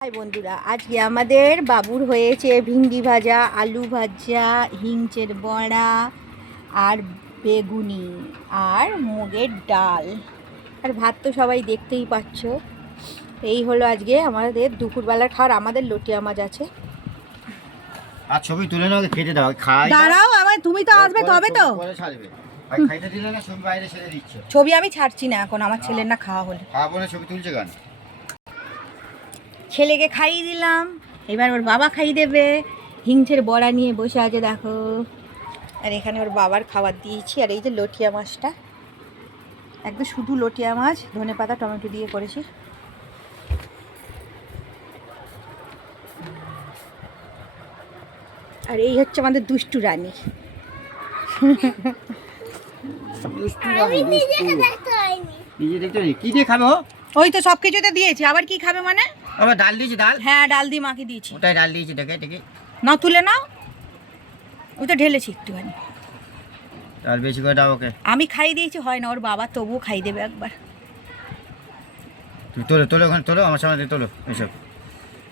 High বন্ধুরা, আজকে আমাদের বাবুর হয়েছে ভিন্ডি ভাজা, আলু ভাজা, হিংচের বড়া আর বেগুনি আর মুগের ডাল আর ভাত তো সবাই দেখতেই পাচ্ছ। এই হলো আজকে আমাদের দুপুরবেলার খাবার। আমাদের লটিয়া মাছ আছে। আর ছবি তুলে নাও, খেতে দাও। খাই দাঁড়াও, আমার তুমি তো আসবে তবে তো। পরে ছাড়বে। আর খাইতে দিলে না, ছবি বাইরে ছেড়ে দিচ্ছে। ছবি আমি ছাড়ছি না এখন, আমার ছেলের না খাওয়া হলে। খাওয়া বলে ছবি তুলছে কেন? ছেলেকে খাইয়ে দিলাম, এবার ওর বাবা খাইয়ে দেবে। হিংচের বড়া নিয়ে বসে আছে দেখো। আর এখানে ওর বাবার খাবার দিয়েছি। আর এই যে লটিয়া মাছটা, একদম শুধু লটিয়া মাছ, ধনেপাতা টমেটো দিয়ে করেছি। আর এই হচ্ছে আমাদের দুষ্টু রানী। নিজে দেখতে নেই কি দিয়ে খাবে? ওই তো সব কিছুতে দিয়েছি, আবার কি খাবে মানে? আবার ডাল দিয়েছি। ডাল? হ্যাঁ, ডাল দিয়ে মাকে দিয়েছি। ওটাই ডাল দিয়েছি। দেখে দেখে না তুলে নাও, ওই তো ঢেলেছি একটুখানি। ডাল বেশি করে দাও ওকে। আমি খাইয়ে দিয়েছি, হয় না, ওর বাবা তবুও খাইয়ে দেবে একবার। তুই তোলো তোলো, ওখানে তোলো, আমার সামনে তোলো এসব।